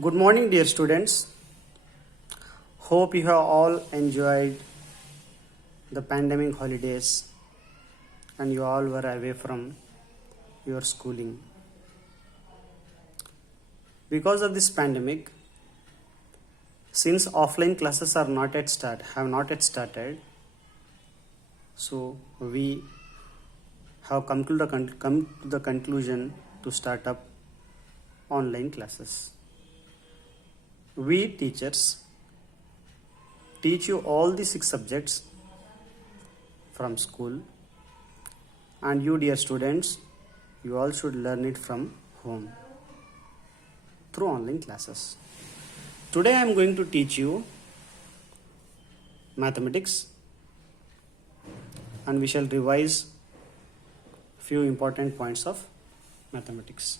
Good morning, dear students. Hope you have all enjoyed the pandemic holidays and you all were away from your schooling. Because of this pandemic, since offline classes have not yet started, so we have come to the conclusion to start up online classes. We teachers teach you all the 6 subjects from school, and you, dear students, you all should learn it from home through online classes. Today I am going to teach you mathematics, and we shall revise few important points of mathematics.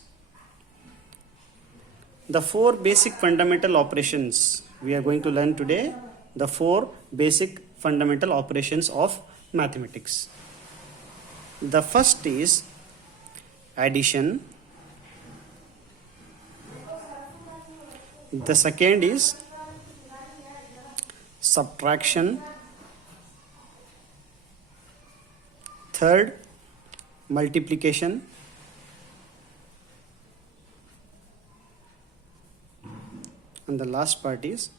The 4 basic fundamental operations we are going to learn today, the 4 basic fundamental operations of mathematics. The first is addition. The second is subtraction. Third, multiplication. And the last part is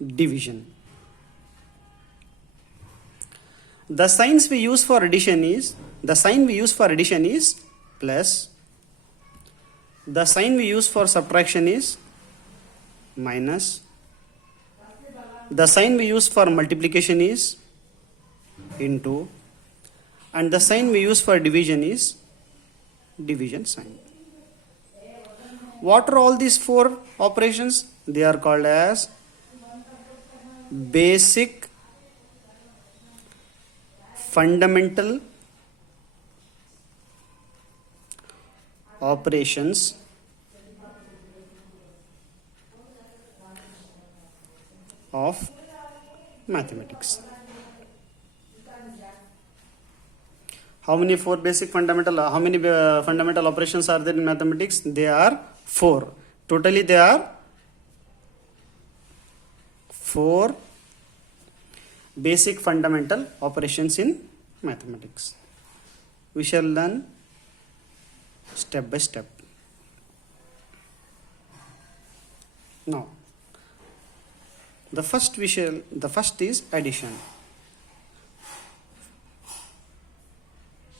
division. The sign we use for addition is plus. The sign we use for subtraction is minus. The sign we use for multiplication is into. And the sign we use for division is division sign. What are all these 4 operations? They are called as basic fundamental operations of mathematics. How many fundamental operations are there in mathematics? They are 4. Totally they are 4 basic fundamental operations in mathematics. We shall learn step by step. Now, the first is addition.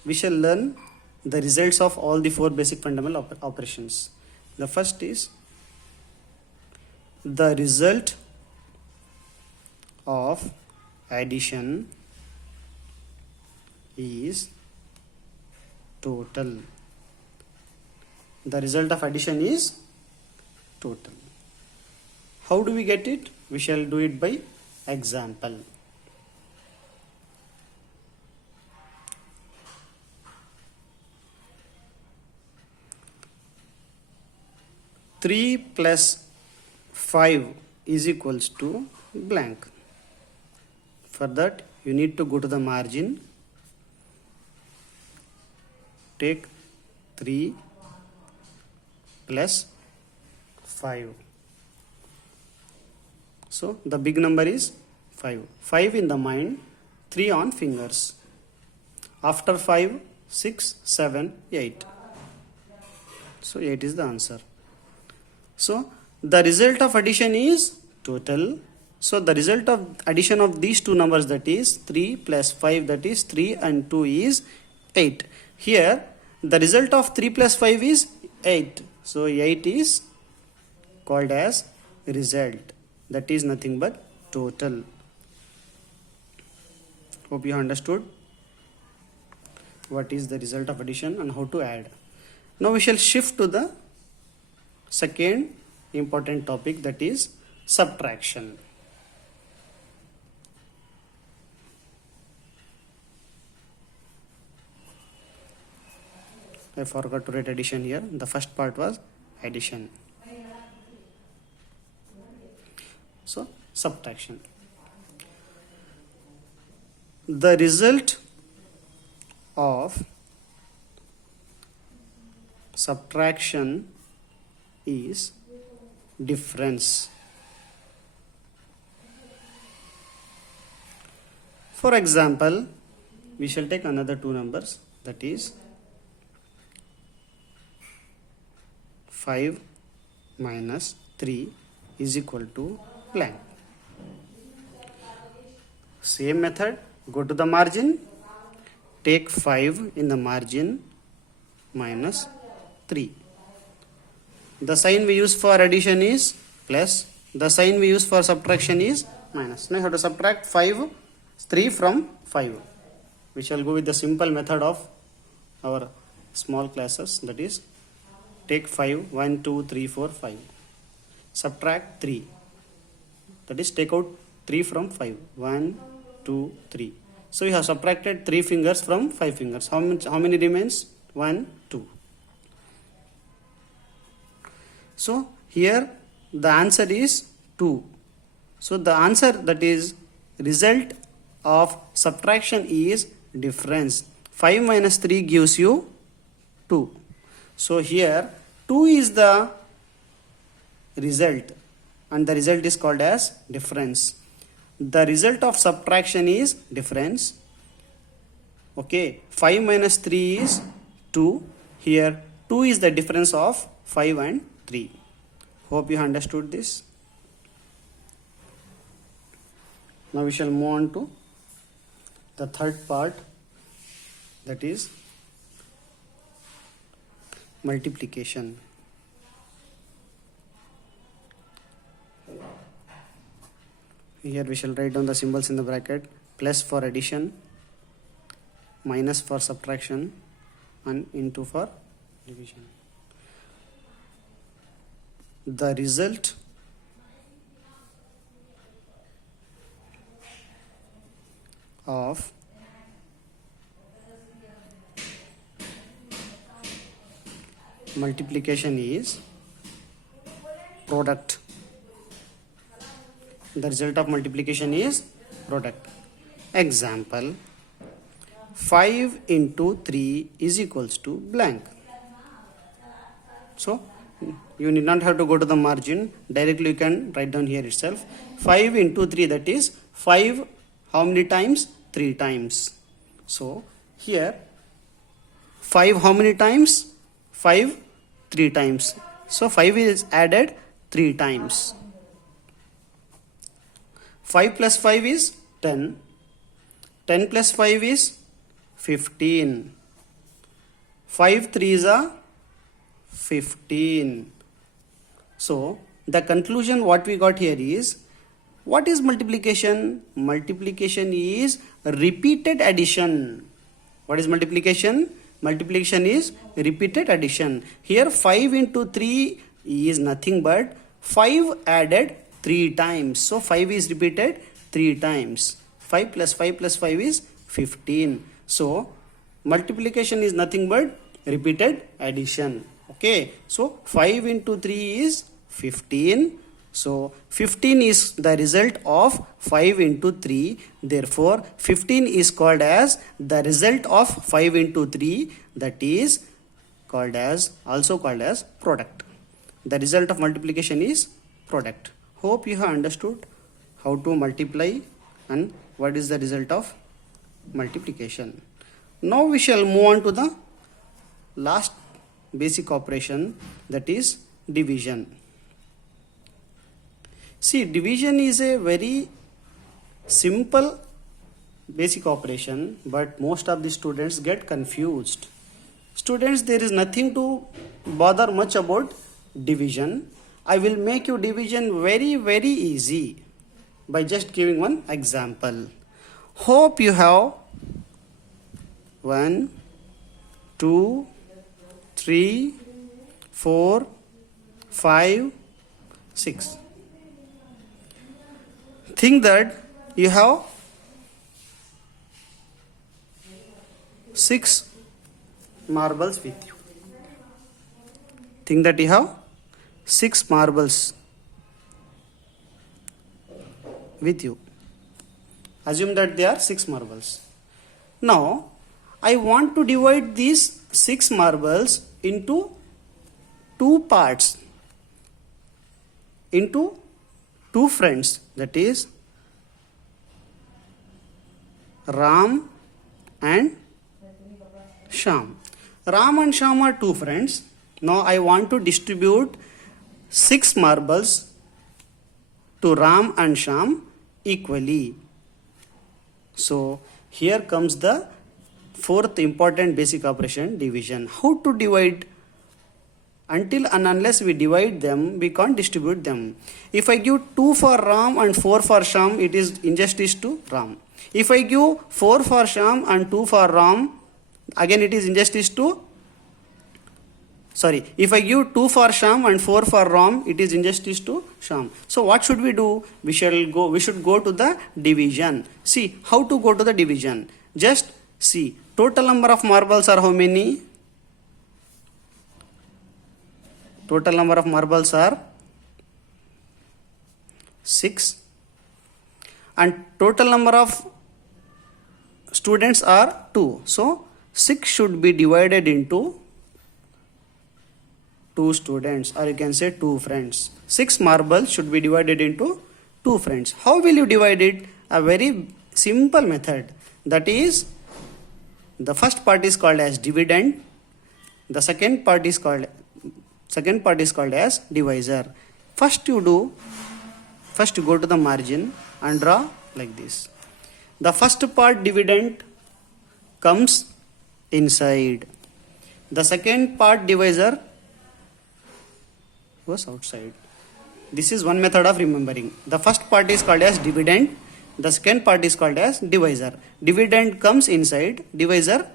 We shall learn the results of all the 4 basic fundamental operations. The first is the result of addition is total. The result of addition is total. How do we get it? We shall do it by example. Three plus 5 is equals to blank. For that, you need to go to the margin, take 3 plus 5. So, the big number is 5. 5 in the mind, 3 on fingers. After 5, 6, 7, 8. So, 8 is the answer. So, the result of addition is total. So, the result of addition of these 2 numbers, that is 3 plus 5, that is 3 and 2 is 8. Here, the result of 3 plus 5 is 8. So, 8 is called as result. That is nothing but total. Hope you understood what is the result of addition and how to add. Now, we shall shift to the second important topic, that is subtraction. I forgot to write addition here. The first part was addition. So, subtraction. The result of subtraction is difference. For example, we shall take another two numbers, that is 5 minus 3 is equal to blank. Same method, go to the margin, take 5 in the margin minus 3. The sign we use for addition is plus, the sign we use for subtraction is minus. Now you have to subtract 3 from 5. We shall go with the simple method of our small classes, that is take 5, 1, 2, 3, 4, 5. Subtract 3, that is take out 3 from 5, 1, 2, 3. So you have subtracted 3 fingers from 5 fingers. How many remains? 1, 2. So here the answer is 2. So the answer, that is result of subtraction, is difference. 5 minus 3 gives you 2. So here 2 is the result and the result is called as difference. The result of subtraction is difference. Okay, 5 minus 3 is 2. Here 2 is the difference of 5 and 3. Hope you understood this. Now we shall move on to the third part, that is multiplication. Here we shall write down the symbols in the bracket: plus for addition, minus for subtraction, and into for division. The result of multiplication is product. The result of multiplication is product. Example, 5 into 3 is equals to blank. So you need not have to go to the margin, directly you can write down here itself. 5 into 3, that is 5 how many times? 3 times. So here 5 how many times? 5 3 times. So 5 is added 3 times. 5 plus 5 is 10. 10 plus 5 is 15. 5 3s are 15. So the conclusion what we got here is, what is multiplication? Multiplication is repeated addition. What is multiplication? Multiplication is repeated addition. Here 5 into 3 is nothing but 5 added 3 times. So 5 is repeated 3 times. 5 plus 5 plus 5 is 15. So multiplication is nothing but repeated addition. Okay. So 5 into 3 is 15. So 15 is the result of 5 into 3. Therefore 15 is called as the result of 5 into 3. That is called as, also called as product. The result of multiplication is product. Hope you have understood how to multiply and what is the result of multiplication. Now we shall move on to the last basic operation, that is division. See, division is a very simple basic operation, but most of the students get confused. Students, there is nothing to bother much about division. I will make you division very, very easy by just giving one example. Hope you have 1, 2, 3, 4, 5, 6. Think that you have 6 marbles with you. Think that you have 6 marbles with you. Assume that there are 6 marbles. Now, I want to divide these 6 marbles into 2 parts. into two friends, that is Ram and Sham. Ram and Sham are two friends. Now I want to distribute 6 marbles to Ram and Sham equally. So here comes the fourth important basic operation, division. How to divide? Until and unless we divide them, we can't distribute them. If I give 2 for Ram and 4 for Sham, it is injustice to Ram. If I give 4 for Sham and 2 for Ram, again it is injustice to, if I give 2 for Sham and 4 for Ram, it is injustice to Sham. So what should we do? We should go to the division. See how to go to the division. Just see, total number of marbles are how many? Total number of marbles are 6 and total number of students are 2. So 6 should be divided into 2 students, or you can say 2 friends. 6 marbles should be divided into 2 friends. How will you divide it? A very simple method. That is, the first part is called as dividend. The second part is called as divisor. First you go to the margin and draw like this. The first part, dividend, comes inside. The second part, divisor, goes outside. This is one method of remembering. The first part is called as dividend. The second part is called as divisor. Dividend comes inside. Divisor,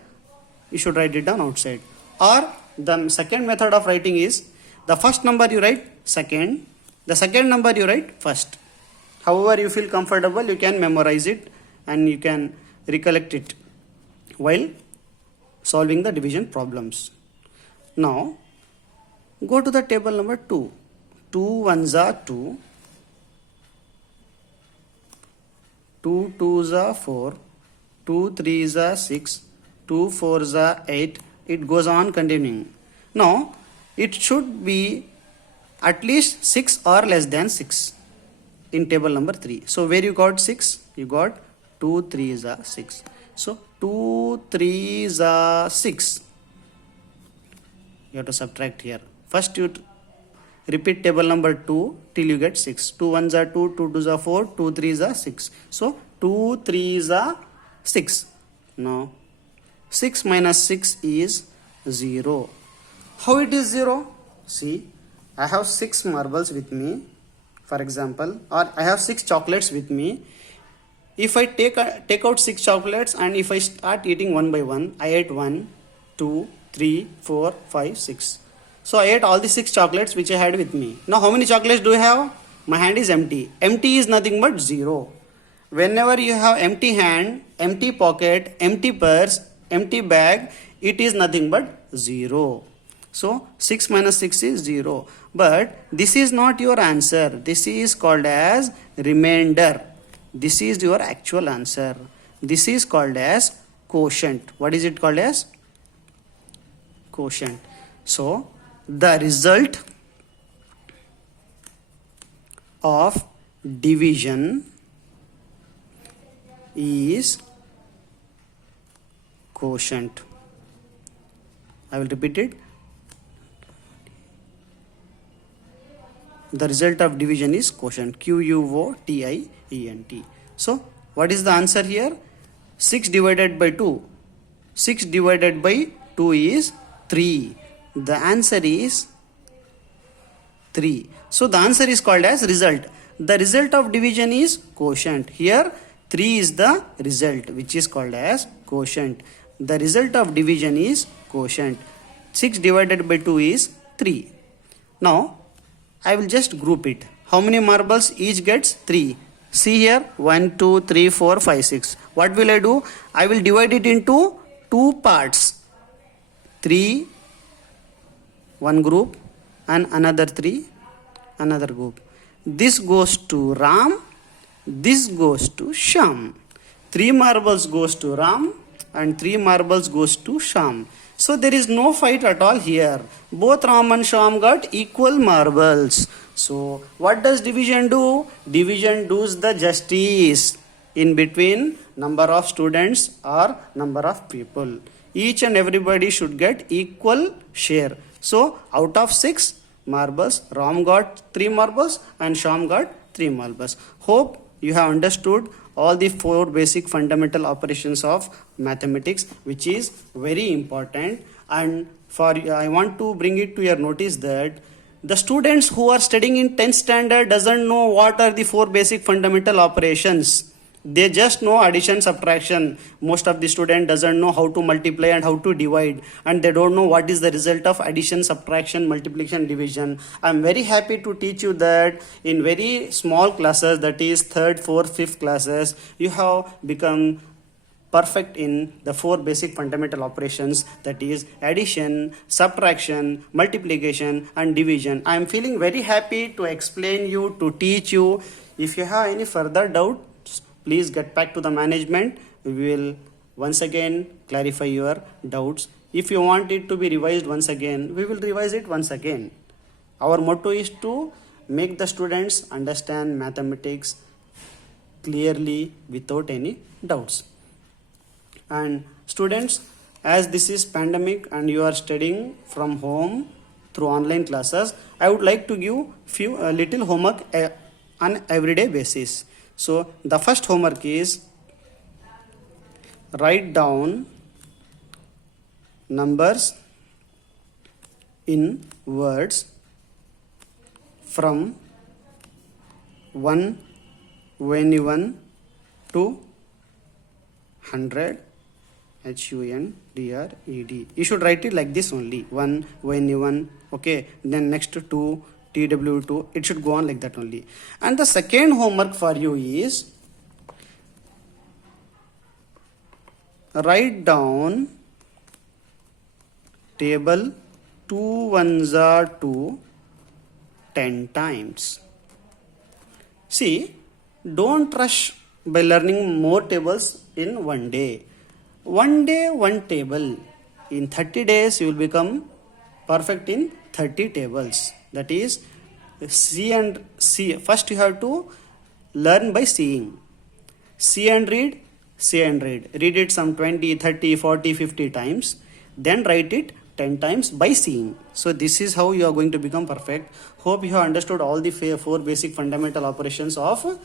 you should write it down outside. Or the second method of writing is, the first number you write second, the second number you write first. However you feel comfortable, you can memorize it and you can recollect it while solving the division problems. Now go to the table number 2. 2 ones are 2, 2 twos are 4, 2 threes are 6, 2 fours are 8. It goes on continuing. Now it should be at least 6 or less than 6 in table number 3. So where you got 6? You got 2 threes are 6. So 2 threes are 6. You have to subtract here. First you repeat table number 2 till you get 6. 2 ones are 2, 2 twos are 4, 2 threes are 6. So 2 threes are 6. Now 6 minus 6 is 0. How it is 0? See, I have 6 marbles with me, for example, or I have 6 chocolates with me. If I take out 6 chocolates and if I start eating one by one, I ate 1, 2, 3, 4, 5, 6. So I ate all the 6 chocolates which I had with me. Now how many chocolates do I have? My hand is empty. Empty is nothing but 0. Whenever you have empty hand, empty pocket, empty purse, empty bag, it is nothing but 0. So 6 minus 6 is 0. But this is not your answer. This is called as remainder. This is your actual answer. This is called as quotient. What is it called as? Quotient. So the result of division is quotient. I will repeat it. The result of division is quotient. Quotient. So what is the answer here? 6 divided by 2. 6 divided by 2 is 3. The answer is 3. So the answer is called as result. The result of division is quotient. Here 3 is the result, which is called as quotient. The result of division is quotient. 6 divided by 2 is 3. Now I will just group it. How many marbles each gets? 3. See here, 1, 2, 3, 4, 5, 6. What will I do? I will divide it into 2 parts. 3, one group, and another 3, another group. This goes to Ram, this goes to Sham. 3 marbles goes to Ram and 3 marbles goes to Sham. So there is no fight at all here. Both Ram and Shyam got equal marbles. So what does division do? Division does the justice in between number of students or number of people. Each and everybody should get equal share. So out of 6 marbles, Ram got 3 marbles and Shyam got 3 marbles. Hope you have understood all the 4 basic fundamental operations of mathematics, which is very important. And for I want to bring it to your notice that the students who are studying in 10th standard doesn't know what are the 4 basic fundamental operations. They just know addition, subtraction. Most of the student doesn't know how to multiply and how to divide, and they don't know what is the result of addition, subtraction, multiplication, division. I'm very happy to teach you that in very small classes, that is 3rd, 4th, 5th classes, you have become perfect in the 4 basic fundamental operations, that is addition, subtraction, multiplication and division. I am feeling very happy to explain you, to teach you. If you have any further doubt, please get back to the management. We will once again clarify your doubts. If you want it to be revised once again, we will revise it once again. Our motto is to make the students understand mathematics clearly without any doubts. And students, as this is pandemic and you are studying from home through online classes, I would like to give few little homework on everyday basis. So the first homework is write down numbers in words from 121 to 100. HUNDRED. You should write it like this only. 1 1 okay. Then next 2 TW2. It should go on like that only. And the second homework for you is write down table 2 1s are 2 10 times. See, don't rush by learning more tables in one day. One day, one table. In 30 days, you will become perfect in 30 tables. That is, see and see. First, you have to learn by seeing. See and read, see and read. Read it some 20, 30, 40, 50 times. Then write it 10 times by seeing. So, this is how you are going to become perfect. Hope you have understood all the 4 basic fundamental operations of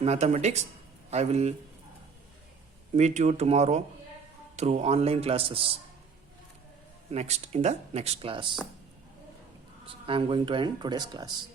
mathematics. I will meet you tomorrow through online classes in the next class. I am going to end today's class.